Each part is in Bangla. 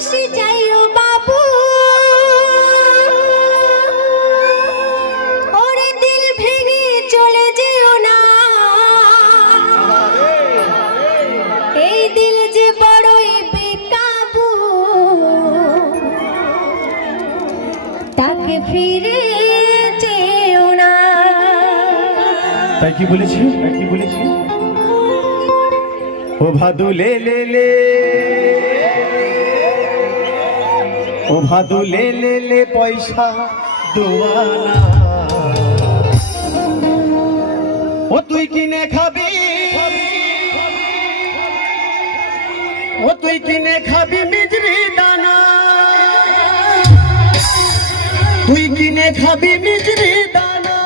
বসে যাইও বাবু ওরে দিল ভেঙে চলে যেও না এই দিল যে বড়ই বেকাবু তাকে ফিরে যেও না। তাই কি বলেছি ও ভাদু লে লে লে ও ভাদু লে লে লে পয়সা দুয়ানা ও তুই কিনে খাবি ও তুই কিনে খাবি মিজরি দানা তুই কিনে খাবি মিজরি দানা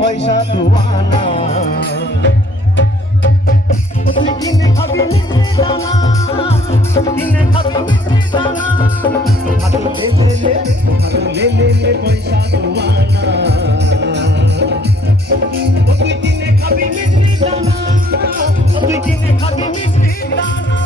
পয়সা দুয়ানা তুই কিনে খাবি মিষ্টি দানা কিনে খাবি মিষ্টি দানা ভাদু লে লে পয়সা দুয়ানা তুই কিনে খাবি মিষ্টি দানা তুই কিনে খাবি মিষ্টি দানা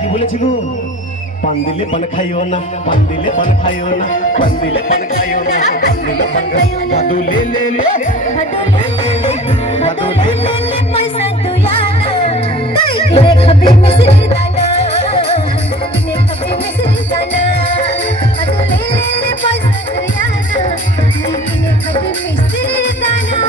কি বলেছি গো পান দিলে পান খাইও না পান দিলে পান খাইও না পান দিলে পান খাইও না পান দিলে পান খাইও না ভাদু লে লে লে ভাদু লে লে পয়সা দুয়ানা তাই কিনে খাবি মিষ্টি দানা কিনে খাবি মিষ্টি দানা ভাদু লে লে পয়সা দুয়ানা কিনে খাবি মিষ্টি দানা